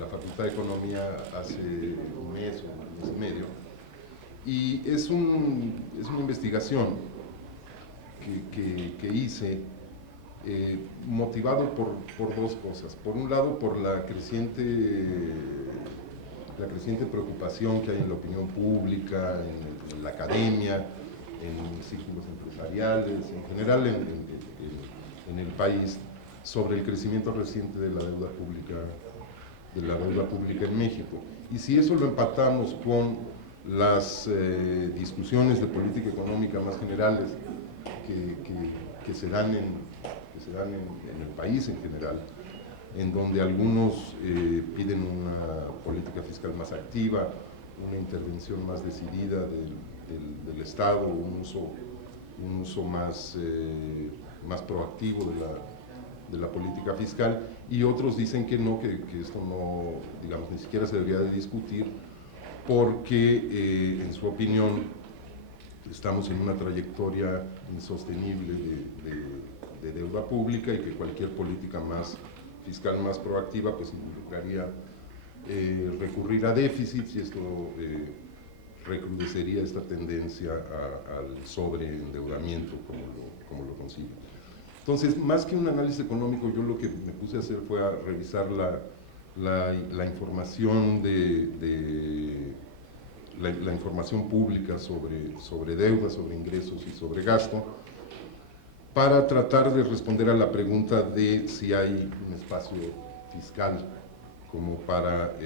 la Facultad de Economía hace un mes o un mes y medio, y es una investigación que hice motivado por dos cosas. Por un lado, por la creciente preocupación que hay en la opinión pública, en la academia, en círculos empresariales, en general en el país, sobre el crecimiento reciente de la deuda pública en México. Y si eso lo empatamos con las discusiones de política económica más generales que se dan en el país en general, en donde algunos piden una política fiscal más activa, una intervención más decidida del Estado, un uso más proactivo de la política fiscal, y otros dicen que no, que esto no, digamos, ni siquiera se debería de discutir, porque en su opinión estamos en una trayectoria insostenible de deuda pública, y que cualquier política fiscal más proactiva pues involucraría recurrir a déficits, y esto recrudecería esta tendencia al sobreendeudamiento como lo concibe. Entonces, más que un análisis económico, yo lo que me puse a hacer fue a revisar la información la información pública sobre deuda, sobre ingresos y sobre gasto, para tratar de responder a la pregunta de si hay un espacio fiscal como para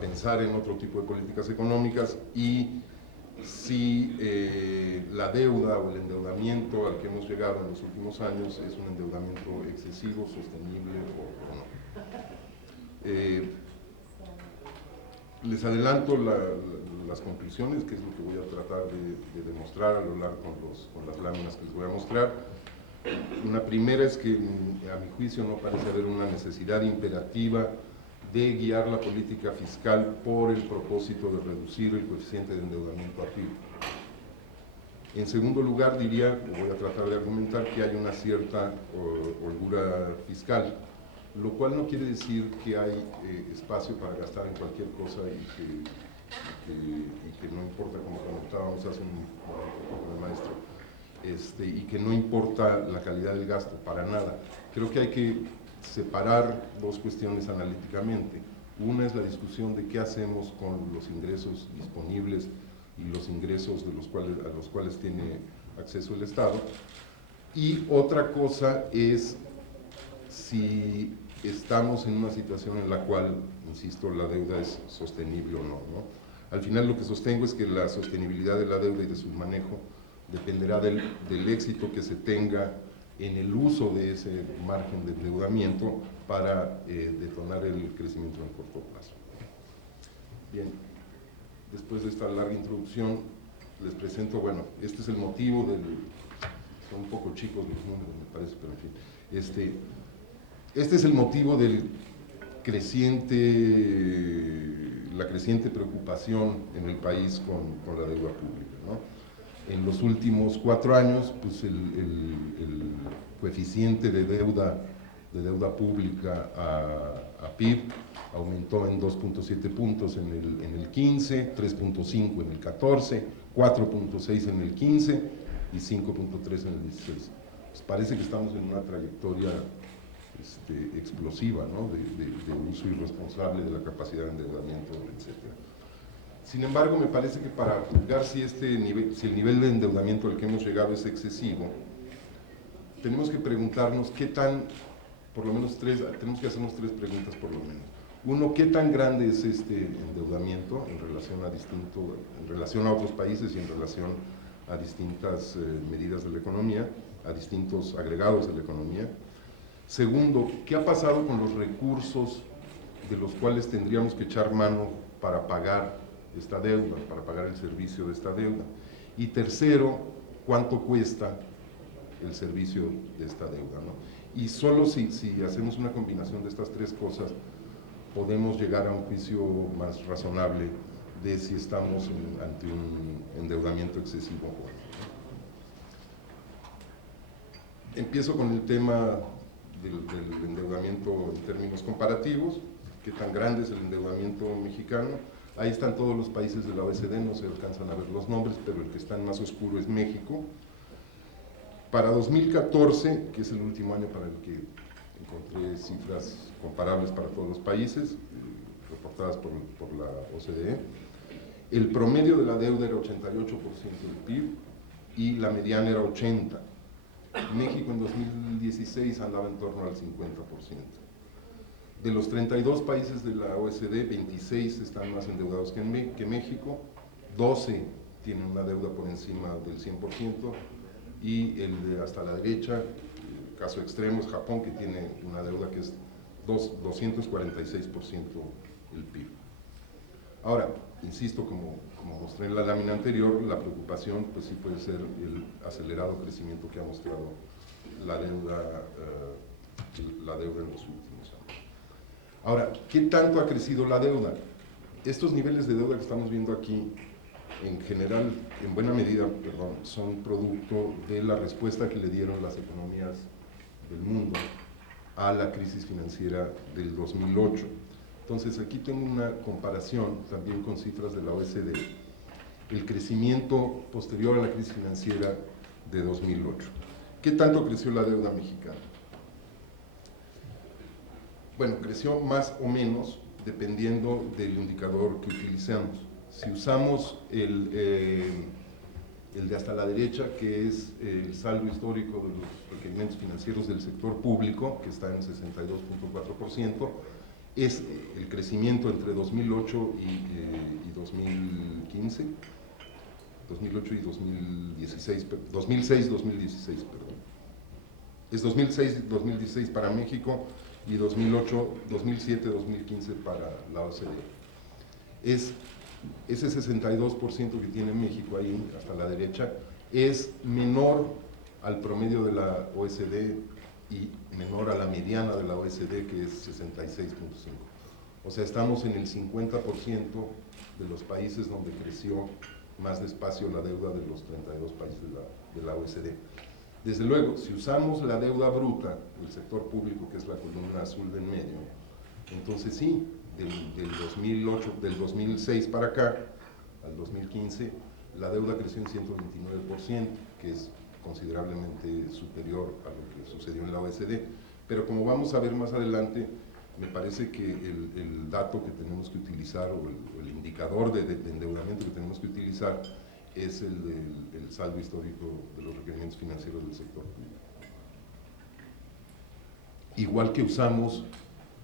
pensar en otro tipo de políticas económicas, y si la deuda o el endeudamiento al que hemos llegado en los últimos años es un endeudamiento excesivo, sostenible o no. Les adelanto las conclusiones, que es lo que voy a tratar de demostrar a lo largo con las láminas que les voy a mostrar. Una primera es que, a mi juicio, no parece haber una necesidad imperativa de guiar la política fiscal por el propósito de reducir el coeficiente de endeudamiento a PIB. En segundo lugar, voy a tratar de argumentar que hay una cierta holgura fiscal, lo cual no quiere decir que hay espacio para gastar en cualquier cosa y que no importa, como comentábamos hace un momento con el maestro, y que no importa la calidad del gasto, para nada. Creo que hay que separar dos cuestiones analíticamente. Una es la discusión de qué hacemos con los ingresos disponibles y los ingresos a los cuales tiene acceso el Estado, y otra cosa es si estamos en una situación en la cual, insisto, la deuda es sostenible o no. Al final, lo que sostengo es que la sostenibilidad de la deuda y de su manejo dependerá del éxito que se tenga en el uso de ese margen de endeudamiento para detonar el crecimiento en corto plazo. Bien, después de esta larga introducción, les presento, este es el motivo son un poco chicos los números, me parece, pero en fin. Este es el motivo de la creciente preocupación en el país con la deuda pública, ¿no? En los últimos 4 años, pues el coeficiente de deuda pública a PIB aumentó en 2.7 puntos en el 15, 3.5 en el 14, 4.6 en el 15 y 5.3 en el 16. Pues parece que estamos en una trayectoria explosiva, ¿no? de uso irresponsable de la capacidad de endeudamiento, etc. Sin embargo, me parece que para juzgar si el nivel de endeudamiento al que hemos llegado es excesivo, tenemos que preguntarnos tenemos que hacernos 3 preguntas por lo menos. Uno, ¿qué tan grande es este endeudamiento en relación a otros países y en relación a distintas medidas de la economía, a distintos agregados de la economía? Segundo, ¿qué ha pasado con los recursos de los cuales tendríamos que echar mano para pagar esta deuda, para pagar el servicio de esta deuda? Y tercero, ¿cuánto cuesta el servicio de esta deuda, ¿no? Y solo si hacemos una combinación de estas 3 cosas, podemos llegar a un juicio más razonable de si estamos ante un endeudamiento excesivo o no. Empiezo con el tema del endeudamiento endeudamiento en términos comparativos, qué tan grande es el endeudamiento mexicano. Ahí están todos los países de la OECD, no se alcanzan a ver los nombres, pero el que está en más oscuro es México. Para 2014, que es el último año para el que encontré cifras comparables para todos los países, reportadas por la OCDE, el promedio de la deuda era 88% del PIB y la mediana era 80%. México en 2016 andaba en torno al 50%. De los 32 países de la OECD, 26 están más endeudados que México, 12 tienen una deuda por encima del 100%, y el de hasta la derecha, el caso extremo es Japón, que tiene una deuda que es 246% el PIB. Ahora, insisto, como mostré en la lámina anterior, la preocupación pues sí puede ser el acelerado crecimiento que ha mostrado la deuda en los últimos años. Ahora, ¿qué tanto ha crecido la deuda? Estos niveles de deuda que estamos viendo aquí, en general, en buena medida, son producto de la respuesta que le dieron las economías del mundo a la crisis financiera del 2008. Entonces, aquí tengo una comparación también con cifras de la OECD, el crecimiento posterior a la crisis financiera de 2008. ¿Qué tanto creció la deuda mexicana? Bueno, creció más o menos dependiendo del indicador que utilicemos. Si usamos el de hasta la derecha, que es el saldo histórico de los requerimientos financieros del sector público, que está en 62.4%, es el crecimiento entre 2008 y 2015, 2008 y 2016, 2006-2016, perdón. Es 2006-2016 para México y 2007-2015 para la OCDE. Es ese 62% que tiene México ahí, hasta la derecha, es menor al promedio de la OECD y menor a la mediana de la OECD, que es 66.5. O sea, estamos en el 50% de los países donde creció más despacio la deuda de los 32 países de la OECD. Desde luego, si usamos la deuda bruta del sector público, que es la columna azul del medio, entonces sí, del 2006 para acá, al 2015, la deuda creció en 129%, que es considerablemente superior a lo que sucedió en la OECD, pero como vamos a ver más adelante, me parece que el dato que tenemos que utilizar, o el indicador de endeudamiento que tenemos que utilizar, es el saldo histórico de los requerimientos financieros del sector público. Igual que usamos,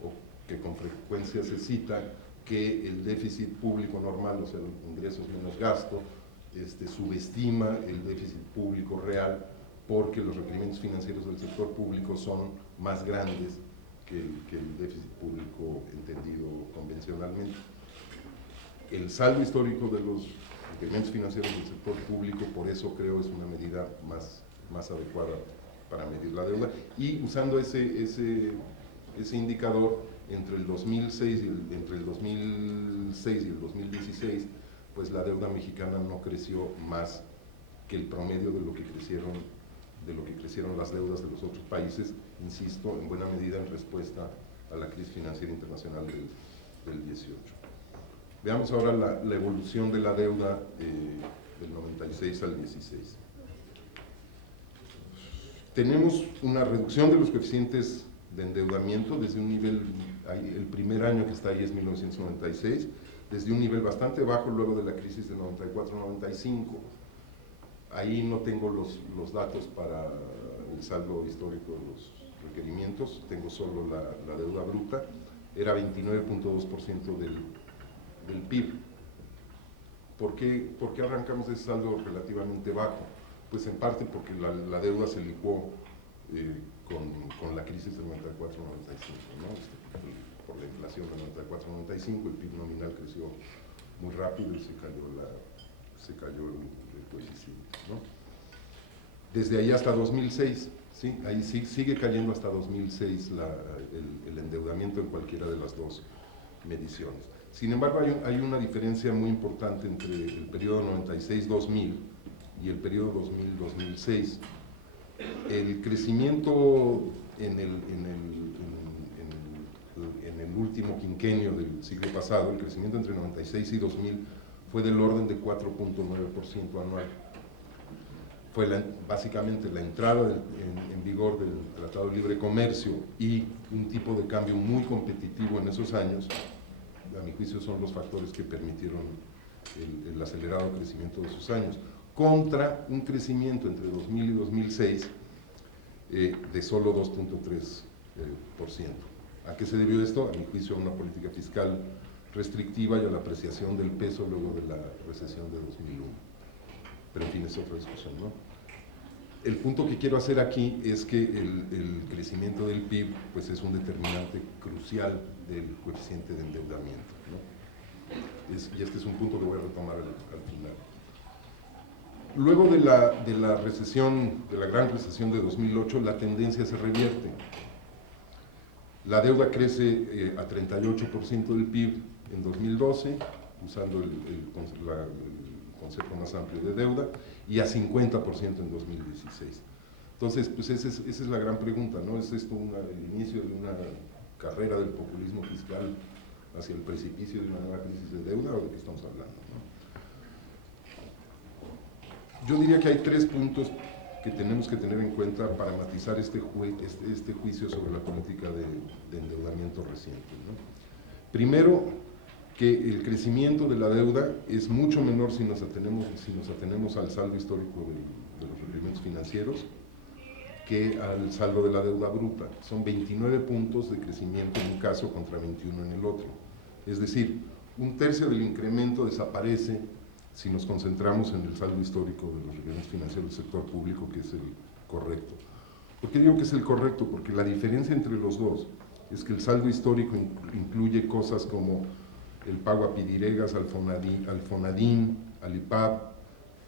o que con frecuencia se cita, que el déficit público normal, o sea, ingresos menos gasto, subestima el déficit público real, porque los requerimientos financieros del sector público son más grandes que el déficit público entendido convencionalmente. El saldo histórico de los requerimientos financieros del sector público, por eso creo, es una medida más adecuada para medir la deuda, y usando ese indicador, entre el 2006 y el 2016, pues la deuda mexicana no creció más que el promedio de lo que crecieron las deudas de los otros países, insisto, en buena medida en respuesta a la crisis financiera internacional del 18. Veamos ahora la evolución de la deuda del 96 al 16. Tenemos una reducción de los coeficientes de endeudamiento desde un nivel, el primer año que está ahí es 1996, desde un nivel bastante bajo luego de la crisis de 94-95. Ahí no tengo los datos para el saldo histórico de los requerimientos, tengo solo la deuda bruta, era 29.2% del PIB. ¿Por qué arrancamos ese saldo relativamente bajo? Pues en parte porque la deuda se licuó con la crisis del 94-95, ¿no? Por la inflación del 94-95, el PIB nominal creció muy rápido y se cayó el coeficiente, ¿no? Desde ahí hasta 2006, ¿sí? Ahí sigue cayendo hasta 2006 el endeudamiento en cualquiera de las dos mediciones. Sin embargo, hay una diferencia muy importante entre el periodo 96-2000 y el periodo 2000-2006. El crecimiento en el último quinquenio del siglo pasado, el crecimiento entre 96 y 2000 fue del orden de 4.9% anual. Fue básicamente la entrada en vigor del Tratado de Libre Comercio y un tipo de cambio muy competitivo en esos años, a mi juicio son los factores que permitieron el acelerado crecimiento de esos años, contra un crecimiento entre 2000 y 2006 de solo 2.3%. ¿A qué se debió esto? A mi juicio a una política fiscal restrictiva y a la apreciación del peso luego de la recesión de 2001. Pero en fin, es otra discusión, ¿no? El punto que quiero hacer aquí es que el crecimiento del PIB pues es un determinante crucial del coeficiente de endeudamiento, ¿no? Y este es un punto que voy a retomar al final. Luego de la recesión, de la gran recesión de 2008, la tendencia se revierte. La deuda crece a 38% del PIB en 2012, usando el concepto más amplio de deuda, y a 50% en 2016. Entonces, pues esa es la gran pregunta, ¿no? ¿Es esto el inicio de una carrera del populismo fiscal hacia el precipicio de una nueva crisis de deuda, o de qué estamos hablando, ¿no? Yo diría que hay 3 puntos que tenemos que tener en cuenta para matizar este juicio sobre la política de endeudamiento reciente, ¿no? Primero, que el crecimiento de la deuda es mucho menor si nos atenemos al saldo histórico de los requerimientos financieros que al saldo de la deuda bruta. Son 29 puntos de crecimiento en un caso contra 21 en el otro. Es decir, 1/3 del incremento desaparece si nos concentramos en el saldo histórico de los requerimientos financieros del sector público, que es el correcto. ¿Por qué digo que es el correcto? Porque la diferencia entre los dos es que el saldo histórico incluye cosas como el pago a Pidiregas, al Fonadín, al IPAB,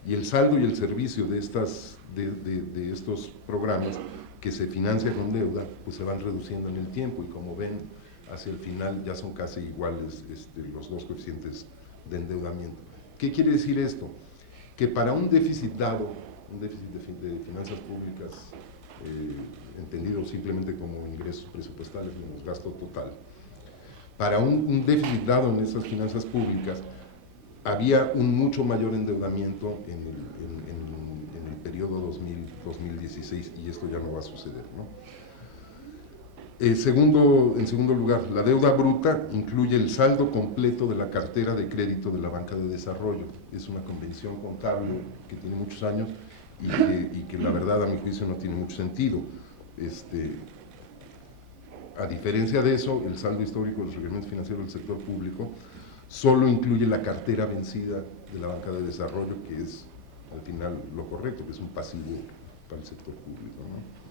y el saldo y el servicio de estos programas que se financian con deuda, pues se van reduciendo en el tiempo, y como ven, hacia el final ya son casi iguales los dos coeficientes de endeudamiento. ¿Qué quiere decir esto? Que para un déficit dado, un déficit de finanzas públicas, entendido simplemente como ingresos presupuestales menos gasto total, para un déficit dado en esas finanzas públicas, había un mucho mayor endeudamiento en el periodo 2016, y esto ya no va a suceder, ¿no? En segundo lugar, la deuda bruta incluye el saldo completo de la cartera de crédito de la banca de desarrollo. Es una convención contable que tiene muchos años y que la verdad, a mi juicio, no tiene mucho sentido. A diferencia de eso, el saldo histórico de los requerimientos financieros del sector público solo incluye la cartera vencida de la banca de desarrollo, que es al final lo correcto, que es un pasivo para el sector público, ¿no?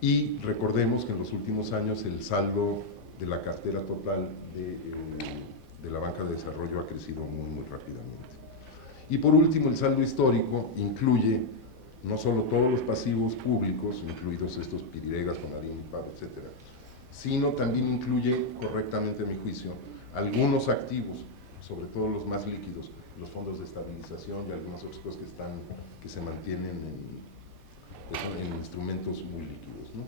Y recordemos que en los últimos años el saldo de la cartera total de la banca de desarrollo ha crecido muy, muy rápidamente. Y por último, el saldo histórico incluye no solo todos los pasivos públicos, incluidos estos Pidiregas, Fonadín, IPAB, etcétera, sino también incluye, correctamente a mi juicio, algunos activos, sobre todo los más líquidos, los fondos de estabilización y algunas otras cosas que se mantienen en instrumentos muy líquidos, ¿no?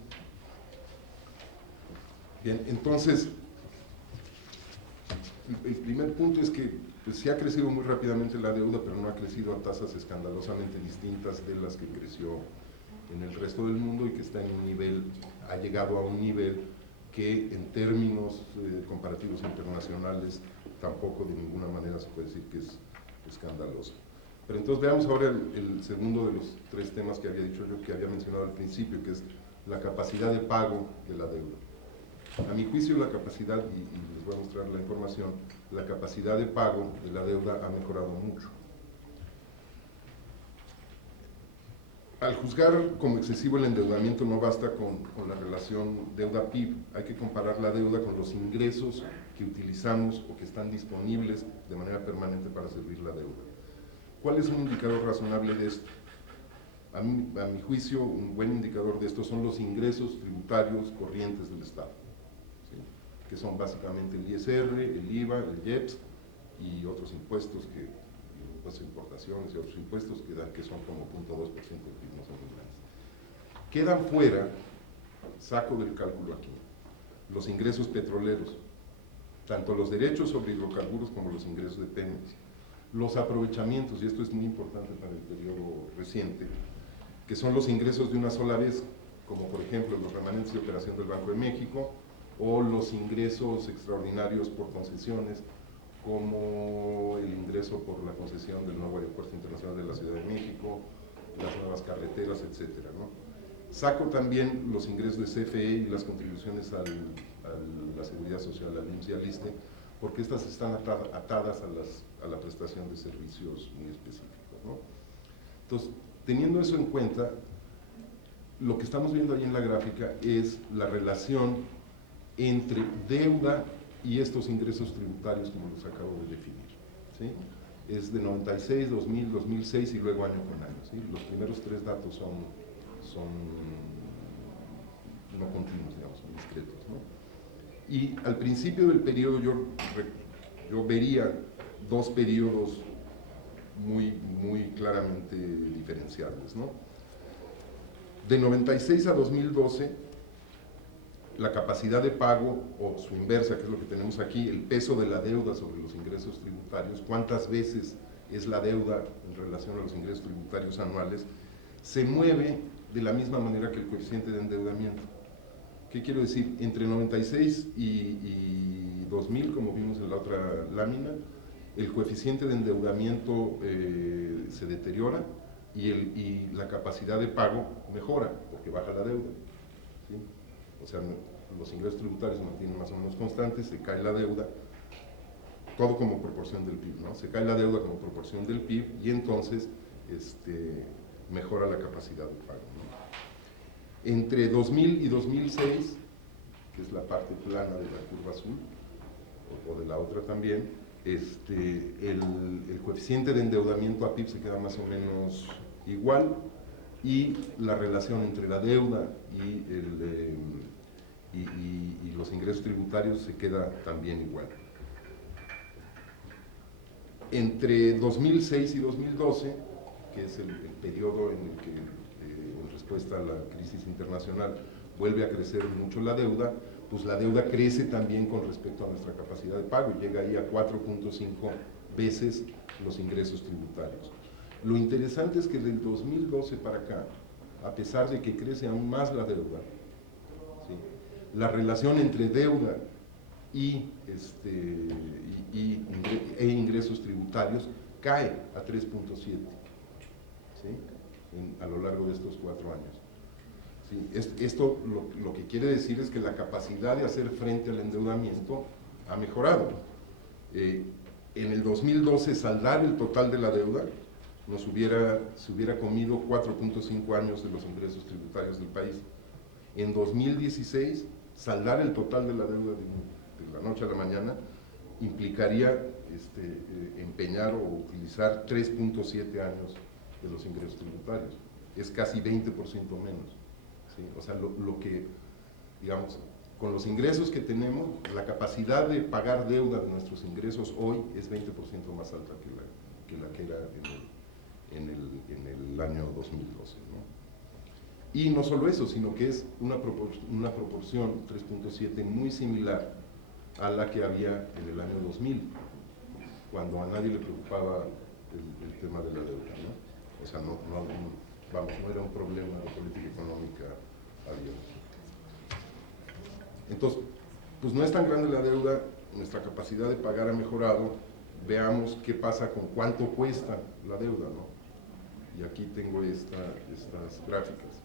Bien, entonces, el primer punto es que pues, sí ha crecido muy rápidamente la deuda, pero no ha crecido a tasas escandalosamente distintas de las que creció en el resto del mundo, y que está en un nivel, ha llegado a un nivel que en términos comparativos internacionales tampoco de ninguna manera se puede decir que es escandaloso. Pero entonces veamos ahora el segundo de los 3 temas que había dicho yo, que había mencionado al principio, que es la capacidad de pago de la deuda. A mi juicio, la capacidad, y les voy a mostrar la información, la capacidad de pago de la deuda ha mejorado mucho. Al juzgar como excesivo el endeudamiento no basta con la relación deuda-PIB, hay que comparar la deuda con los ingresos que utilizamos o que están disponibles de manera permanente para servir la deuda. ¿Cuál es un indicador razonable de esto? A mi juicio, un buen indicador de esto son los ingresos tributarios corrientes del Estado, ¿sí? Que son básicamente el ISR, el IVA, el IEPS y otros impuestos, impuestos de importaciones y otros impuestos que son como 0.2% del PIB, no son muy grandes. Quedan fuera, saco del cálculo aquí, los ingresos petroleros, tanto los derechos sobre hidrocarburos como los ingresos de Pemex. Los aprovechamientos, y esto es muy importante para el periodo reciente, que son los ingresos de una sola vez, como por ejemplo los remanentes de operación del Banco de México, o los ingresos extraordinarios por concesiones, como el ingreso por la concesión del nuevo Aeropuerto Internacional de la Ciudad de México, las nuevas carreteras, etcétera, ¿no? Saco también los ingresos de CFE y las contribuciones a la Seguridad Social, al IMSS y al ISSSTE, porque estas están atadas a la prestación de servicios muy específicos, ¿no? Entonces, teniendo eso en cuenta, lo que estamos viendo ahí en la gráfica es la relación entre deuda y estos ingresos tributarios como los acabo de definir, ¿sí? Es de 96, 2000, 2006 y luego año con año, ¿sí? Los primeros tres datos son no continuos, digamos, son discretos, ¿no? Y al principio del periodo yo vería dos periodos muy claramente diferenciables, ¿no? De 96 a 2012, la capacidad de pago, o su inversa, que es lo que tenemos aquí, el peso de la deuda sobre los ingresos tributarios, cuántas veces es la deuda en relación a los ingresos tributarios anuales, se mueve de la misma manera que el coeficiente de endeudamiento. ¿Qué quiero decir? Entre 96 y 2000, como vimos en la otra lámina, el coeficiente de endeudamiento se deteriora y la capacidad de pago mejora, porque baja la deuda, ¿sí? O sea, los ingresos tributarios se mantienen más o menos constantes, se cae la deuda, todo como proporción del PIB, ¿no? Se cae la deuda como proporción del PIB y entonces mejora la capacidad de pago, ¿no? Entre 2000 y 2006, que es la parte plana de la curva azul, o de la otra también, el coeficiente de endeudamiento a PIB se queda más o menos igual y la relación entre la deuda y los ingresos tributarios se queda también igual. Entre 2006 y 2012, que es el periodo en el que, en respuesta a la crisis internacional, vuelve a crecer mucho la deuda, pues la deuda crece también con respecto a nuestra capacidad de pago y llega ahí a 4.5 veces los ingresos tributarios. Lo interesante es que del 2012 para acá, a pesar de que crece aún más la deuda, ¿sí?, la relación entre deuda e ingresos tributarios cae a 3.7, ¿sí?, a lo largo de estos 4 años. ¿Sí? Esto lo que quiere decir es que la capacidad de hacer frente al endeudamiento ha mejorado. En el 2012 saldar el total de la deuda se hubiera comido 4.5 años de los ingresos tributarios del país. En 2016, saldar el total de la deuda de la noche a la mañana implicaría empeñar o utilizar 3.7 años de los ingresos tributarios. Es casi 20% menos, ¿sí? O sea, lo que, digamos, con los ingresos que tenemos, la capacidad de pagar deuda de nuestros ingresos hoy es 20% más alta que la que era en el año 2012, ¿no? Y no solo eso, sino que es una proporción 3.7 muy similar a la que había en el año 2000, cuando a nadie le preocupaba el tema de la deuda, ¿no? O sea, no era un problema de política económica abierto. Entonces, pues no es tan grande la deuda, nuestra capacidad de pagar ha mejorado, veamos qué pasa con cuánto cuesta la deuda, ¿no? Y aquí tengo estas gráficas.